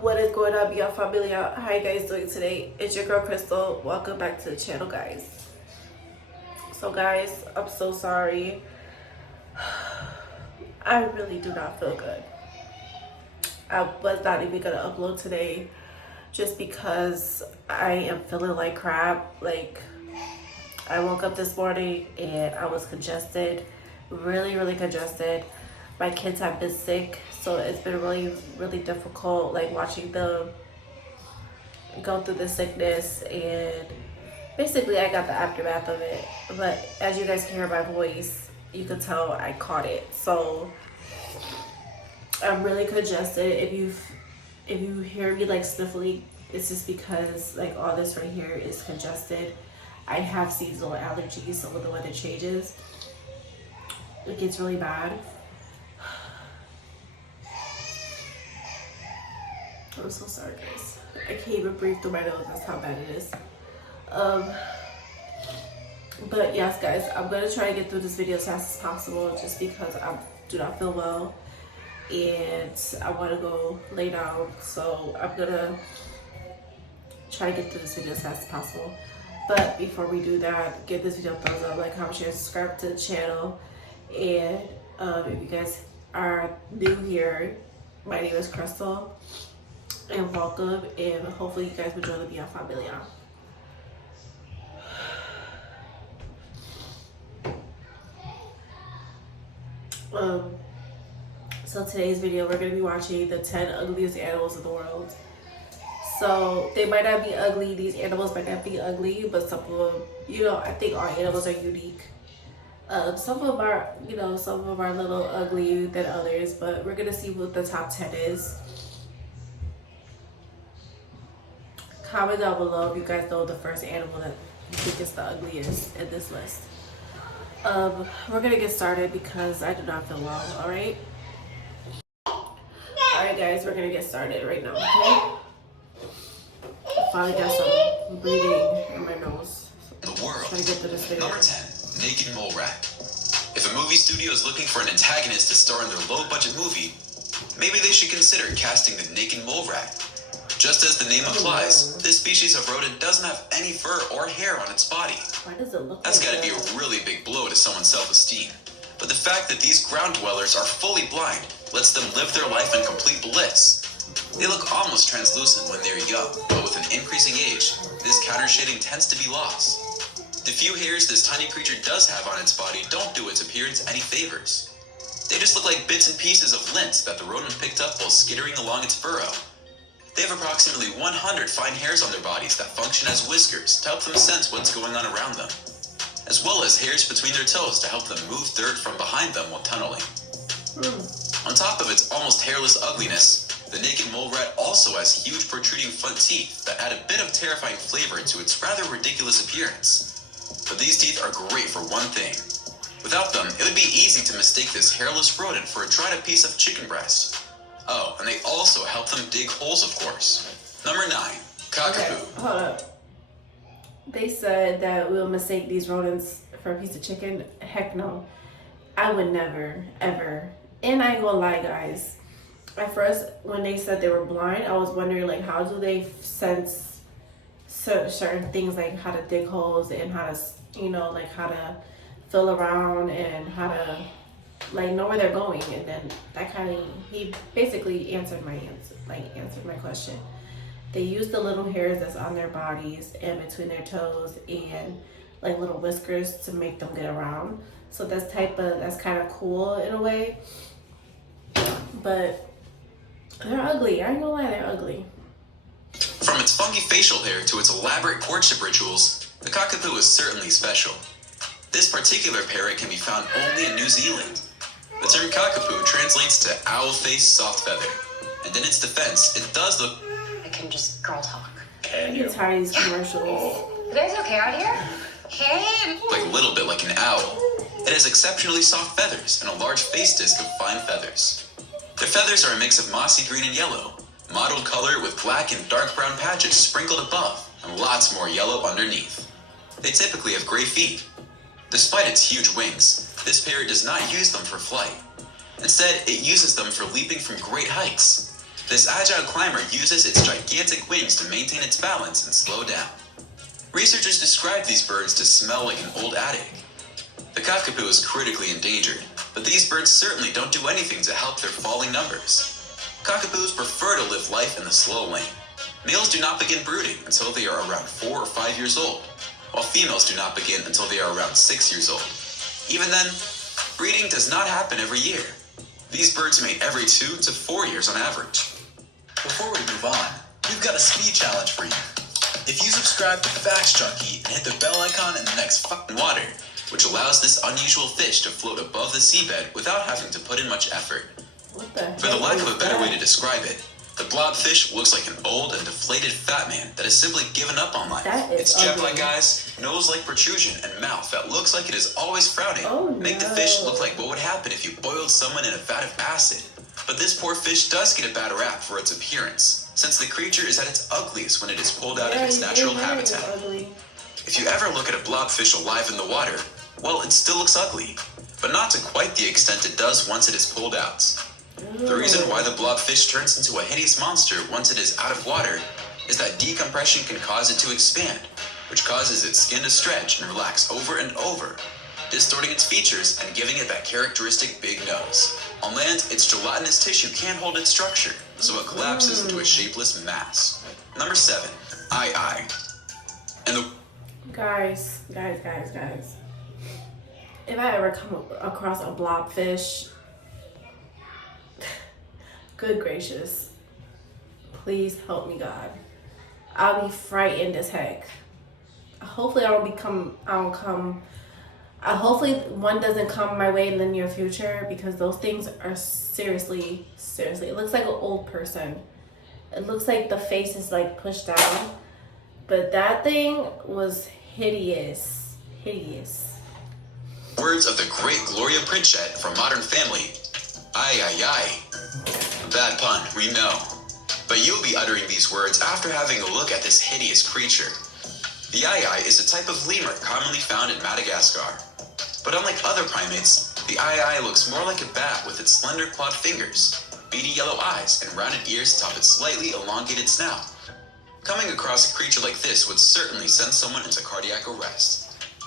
What is going on, y'all familia? How you guys doing today? It's your girl Crystal. Welcome back to the channel, guys. So guys, I'm so sorry. I really do not feel good. I was not even gonna upload today just because I am feeling like crap. Like, I woke up this morning and I was congested, really congested. My kids have been sick, so it's been really difficult, like watching them go through the sickness, and basically I got the aftermath of it. But as you guys can hear my voice, you can tell I caught it. So I'm really congested. If you hear me like sniffling, it's just because like all this right here is congested. I have seasonal allergies, so when the weather changes, it gets really bad. I'm so sorry, guys. I can't even breathe through my nose. That's how bad it is. But yes, guys, I'm gonna try to get through this video as fast as possible, just because I do not feel well and I want to go lay down. So I'm gonna try to get through this video as fast as possible. But before we do that, give this video a thumbs up, like, comment, share, subscribe to the channel. And if you guys are new here, my name is Crystal. And welcome, and hopefully you guys will join the Beyond Familia. So today's video, we're going to be watching the 10 ugliest animals in the world. So they might not be ugly, these animals might not be ugly, but some of them, you know, I think all animals are unique. Some of them are, you know, some of them are a little uglier than others, but we're going to see what the top 10 is. Comment down below if you guys know the first animal that you think is the ugliest in this list. We're gonna get started because I do not feel well, alright? Alright guys, we're gonna get started right now, okay? I finally got some breathing in my nose. The world. Try to get through this video. Number 10, Naked Mole Rat. If a movie studio is looking for an antagonist to star in their low-budget movie, maybe they should consider casting the Naked Mole Rat. Just as the name implies, this species of rodent doesn't have any fur or hair on its body. Why does it look That's like gotta be a really big blow to someone's self-esteem. But the fact that these ground dwellers are fully blind lets them live their life in complete bliss. They look almost translucent when they're young, but with an increasing age, this counter shading tends to be lost. The few hairs this tiny creature does have on its body don't do its appearance any favors. They just look like bits and pieces of lint that the rodent picked up while skittering along its burrow. They have approximately 100 fine hairs on their bodies that function as whiskers to help them sense what's going on around them, as well as hairs between their toes to help them move dirt from behind them while tunneling. On top of its almost hairless ugliness, the naked mole rat also has huge protruding front teeth that add a bit of terrifying flavor to its rather ridiculous appearance. But these teeth are great for one thing. Without them, it would be easy to mistake this hairless rodent for a dried up piece of chicken breast. Oh, and they also help them dig holes, of course. Number 9, Cockapoo. Okay, hold up. They said that we'll mistake these rodents for a piece of chicken. Heck no. I would never, ever. And I ain't gonna lie, guys. At first, when they said they were blind, I was wondering, like, how do they sense certain things, like how to dig holes and how to, you know, like how to feel around and how to, like, know where they're going. And then that kind of, he basically answered my question. They use the little hairs that's on their bodies and between their toes and like little whiskers to make them get around. So that's kind of cool in a way. But they're ugly. I ain't gonna lie, they're ugly. From its funky facial hair to its elaborate courtship rituals, the cockapoo is certainly special. This particular parrot can be found only in New Zealand. The term cockapoo translates to owl-faced soft feather, and in its defense, it does look... I can just girl talk. I get tired of these commercials. You guys okay out here? Hey! like a little bit like an owl. It has exceptionally soft feathers and a large face disc of fine feathers. Their feathers are a mix of mossy green and yellow, mottled color with black and dark brown patches sprinkled above, and lots more yellow underneath. They typically have gray feet. Despite its huge wings, this parrot does not use them for flight. Instead, it uses them for leaping from great heights. This agile climber uses its gigantic wings to maintain its balance and slow down. Researchers describe these birds to smell like an old attic. The cockapoo is critically endangered, but these birds certainly don't do anything to help their falling numbers. Cockapoos prefer to live life in the slow lane. Males do not begin brooding until they are around 4 or 5 years old, while females do not begin until they are around 6 years old. Even then, breeding does not happen every year. These birds mate every 2 to 4 years on average. Before we move on, we've got a speed challenge for you. If you subscribe to Facts Junkie and hit the bell icon in the next Water, which allows this unusual fish to float above the seabed without having to put in much effort. What the heck? For the lack of a is better that? way to describe it, the blobfish looks like an old and deflated fat man that has simply given up on life. That is Its jet-black ugly. eyes, nose-like protrusion, and mouth that looks like it is always frowning Oh, make the no. fish look like what would happen if you boiled someone in a vat of acid. But this poor fish does get a bad rap for its appearance, since the creature is at its ugliest when it is pulled out of its natural habitat. Ugly. If you ever look at a blobfish alive in the water, well, it still looks ugly, but not to quite the extent it does once it is pulled out. The reason why the blobfish turns into a hideous monster once it is out of water is that decompression can cause it to expand, which causes its skin to stretch and relax over and over, distorting its features and giving it that characteristic big nose. On land, its gelatinous tissue can't hold its structure, so it collapses into a shapeless mass. Number 7, eye. And the Guys. If I ever come across a blobfish, good gracious, please help me, God. I'll be frightened as heck. Hopefully hopefully one doesn't come my way in the near future, because those things are seriously, it looks like an old person. It looks like the face is like pushed down, but that thing was hideous. words of the great Gloria Pritchett from Modern Family, aye. Bad pun, we know. But you'll be uttering these words after having a look at this hideous creature. The aye is a type of lemur commonly found in Madagascar. But unlike other primates, the aye looks more like a bat with its slender clawed fingers, beady yellow eyes, and rounded ears atop its slightly elongated snout. Coming across a creature like this would certainly send someone into cardiac arrest.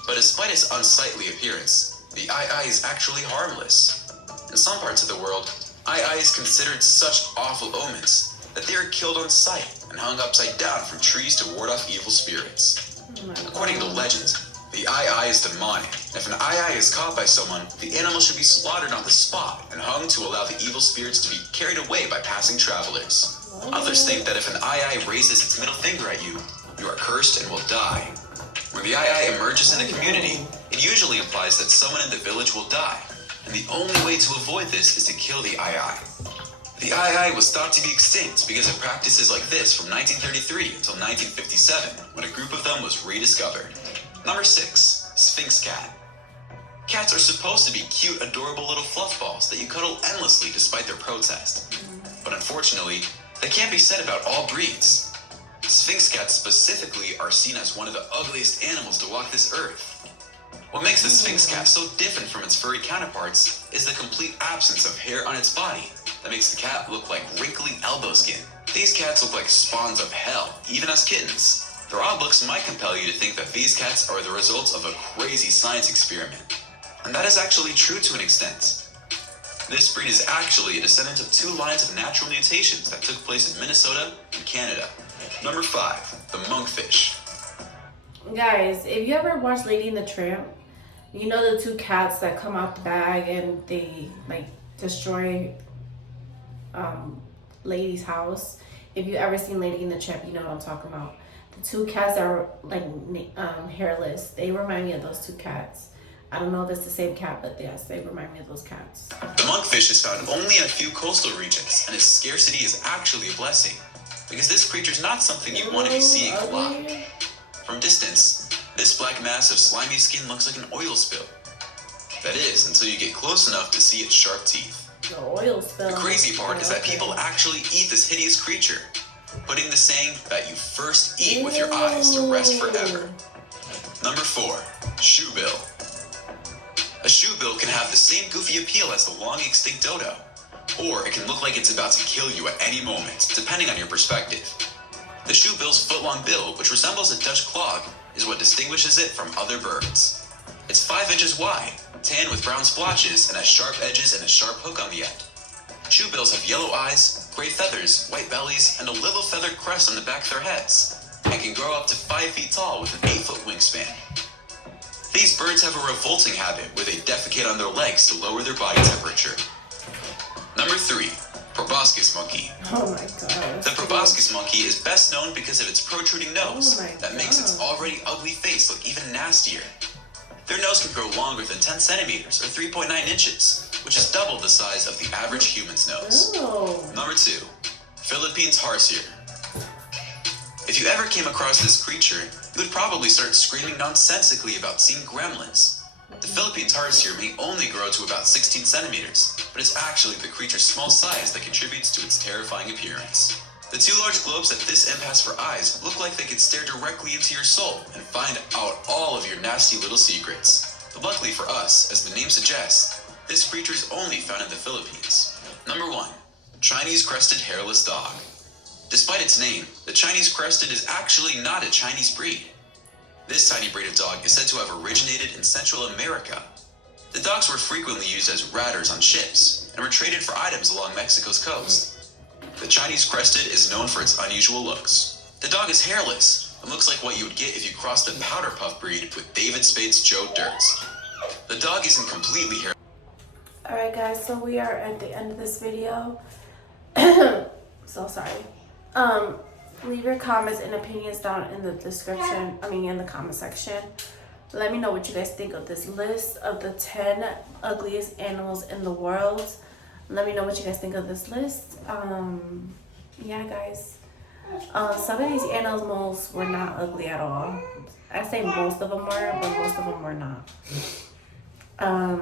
But despite its unsightly appearance, the aye is actually harmless. In some parts of the world, aye is considered such awful omens that they are killed on sight and hung upside down from trees to ward off evil spirits. According to legend, the aye is demonic, and if an aye is caught by someone, the animal should be slaughtered on the spot and hung to allow the evil spirits to be carried away by passing travelers. Others think that if an aye raises its middle finger at you, you are cursed and will die. When the aye emerges in a community, it usually implies that someone in the village will die, and the only way to avoid this is to kill the aye. The aye was thought to be extinct because of practices like this from 1933 until 1957, when a group of them was rediscovered. Number 6, Sphinx cat. Cats are supposed to be cute, adorable little fluff balls that you cuddle endlessly despite their protest. But unfortunately, that can't be said about all breeds. Sphinx cats specifically are seen as one of the ugliest animals to walk this earth. What makes the Sphinx cat so different from its furry counterparts is the complete absence of hair on its body that makes the cat look like wrinkly elbow skin. These cats look like spawns of hell, even as kittens. Their odd looks might compel you to think that these cats are the results of a crazy science experiment. And that is actually true to an extent. This breed is actually a descendant of 2 lines of natural mutations that took place in Minnesota and Canada. Number 5, the monkfish. Guys, if you ever watched Lady and the Tramp, you know the 2 cats that come out the bag and they like destroy Lady's house. If you ever seen Lady and the Tramp, you know what I'm talking about. The 2 cats that are like hairless, they remind me of those 2 cats. I don't know if it's the same cat, but yes, they remind me of those cats. The monkfish is found only in a few coastal regions, and its scarcity is actually a blessing, because this creature is not something you want to be seeing a lot. From distance, this black mass of slimy skin looks like an oil spill. That is, until you get close enough to see its sharp teeth. The oil spill. The crazy part is that people actually eat this hideous creature, putting the saying that you first eat with your eyes to rest forever. Number 4, shoebill. A shoebill can have the same goofy appeal as the long extinct dodo, or it can look like it's about to kill you at any moment, depending on your perspective. The shoebill's foot-long bill, which resembles a Dutch clog, is what distinguishes it from other birds. It's 5 inches wide, tan with brown splotches, and has sharp edges and a sharp hook on the end. Shoebills have yellow eyes, gray feathers, white bellies, and a little feathered crest on the back of their heads, and can grow up to 5 feet tall with an 8-foot wingspan. These birds have a revolting habit where they defecate on their legs to lower their body temperature. Number 3. Proboscis monkey. Oh my god. The proboscis monkey is best known because of its protruding nose that makes its God. already ugly face look even nastier. Their nose can grow longer than 10 centimeters or 3.9 inches, which is double the size of the average human's nose. Oh. Number 2. Philippines tarsier. If you ever came across this creature, you would probably start screaming nonsensically about seeing gremlins. The Philippine tarsier may only grow to about 16 centimeters, but it's actually the creature's small size that contributes to its terrifying appearance. The 2 large globes that this imp has for eyes look like they could stare directly into your soul and find out all of your nasty little secrets. But luckily for us, as the name suggests, this creature is only found in the Philippines. Number 1. Chinese crested hairless dog. Despite its name, the Chinese crested is actually not a Chinese breed. This tiny breed of dog is said to have originated in Central America. The dogs were frequently used as ratters on ships and were traded for items along Mexico's coast. The Chinese crested is known for its unusual looks. The dog is hairless and looks like what you would get if you crossed the powder puff breed with David Spade's Joe Dirt's. The dog isn't completely hairless. Alright guys, so we are at the end of this video. So sorry. Leave your comments and opinions down in the description, in the comment section. Let me know what you guys think of this list of the 10 ugliest animals in the world. Let me know what you guys think of this list. Yeah guys. Some of these animals were not ugly at all. I say most of them were, but most of them were not. I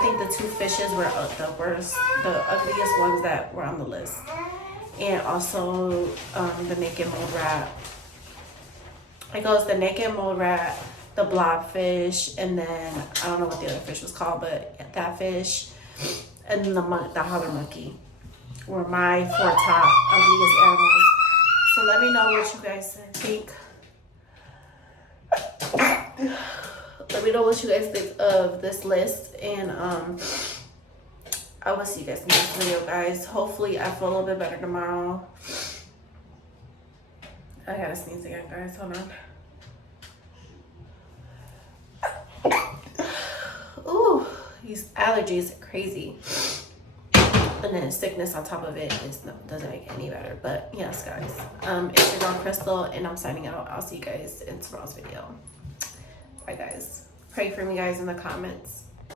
think the 2 fishes were the worst, the ugliest ones that were on the list. And also the naked mole rat. It goes the naked mole rat, the blobfish, and then I don't know what the other fish was called, but that fish, and then the howler monkey were my 4 top ugliest animals. So let me know what you guys think. Let me know what you guys think of this list, and I will see you guys in the next video, guys. Hopefully I feel a little bit better tomorrow. I gotta sneeze again, guys. Hold on. Ooh, these allergies are crazy. And then sickness on top of it doesn't make it any better. But yes, guys. It's your girl Crystal, and I'm signing out. I'll see you guys in tomorrow's video. Bye, guys. Pray for me, guys, in the comments.